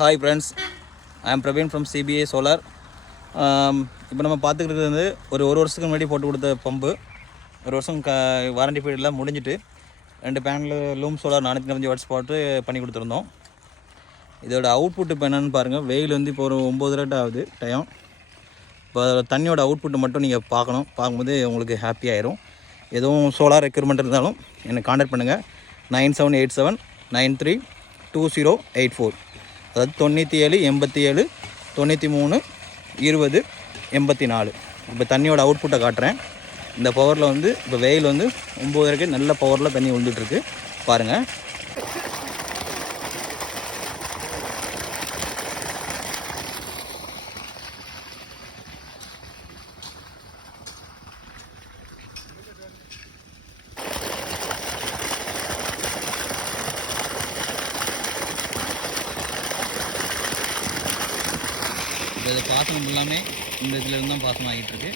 Hi friends, I am Praveen from CBI solar. இப்போ நம்ம பார்த்துக்கிறது வந்து ஒரு வருஷத்துக்கு முன்னாடி போட்டு கொடுத்த பம்பு. ஒரு வருஷம் வாரண்டி பீரியட்லாம் முடிஞ்சிட்டு 2 பேனலில் லூம் சோலார் 405 வாட்ஸ் போட்டு பண்ணி கொடுத்துருந்தோம். இதோட அவுட்புட் இப்போ என்னென்னு பாருங்கள். வெயில் வந்து இப்போ ஒரு 9:30 ஆகுது டைம். இப்போ தண்ணியோட அவுட்புட்டை மட்டும் நீங்கள் பார்க்கும்போது உங்களுக்கு ஹாப்பியாகிடும். எதுவும் சோலார் ரெக்யூர்மெண்ட் இருந்தாலும் என்னை கான்டாக்ட் பண்ணுங்கள். 9787932084, அதாவது 97 87 93 20 84. இப்போ தண்ணியோட அவுட்புட்டை காட்டுறேன். இந்த பவரில் வந்து இப்போ வெயில் வந்து 9:30 நல்ல பவரில் தண்ணி விழுந்துட்டுருக்கு பாருங்கள். இப்போ இது பாசனம் எல்லாமே இந்த இதில் தான் பாசனம் ஆகிட்டுருக்கு.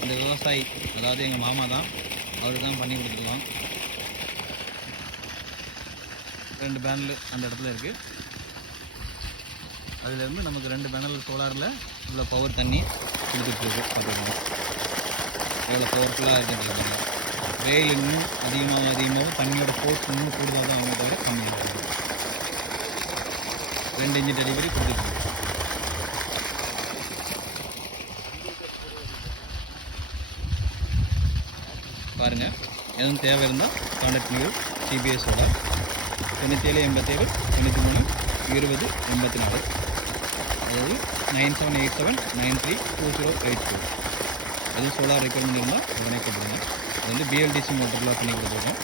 இந்த விவசாயி, அதாவது எங்கள் மாமா தான், அவருக்கு தான் பண்ணி கொடுத்துருக்கோம். 2 பேனல் அந்த இடத்துல இருக்குது. அதுலேருந்து நமக்கு 2 பேனல் சோலாரில் இவ்வளோ பவர் தண்ணி கொடுத்துட்ருக்கு. பார்த்துக்கோங்க எவ்வளோ பவர்ஃபுல்லாக இருக்குன்னு. வெயில் இன்னும் அதிகமாக தண்ணியோட ஃபோர்ஸ் இன்னும் கூடுதலாக தான் அவங்க தவிர கம்மியாக இருக்குது. 2 இன்ச் டெலிவரி கொடுத்துட்ருக்கு. பாருங்கள், எதுவும் தேவை இருந்தால் கான்டாக்ட் நியூ சிபிஐ சோலார் 97 87 93 20 84, அதாவது 9787932084. எதுவும் சோலார் ரெக்யர்மெண்ட் இருந்தால் உடனே கொடுங்க. அது வந்து பிஎல்டிசி மோட்டரில் பண்ணி கொடுத்துருக்கோம்.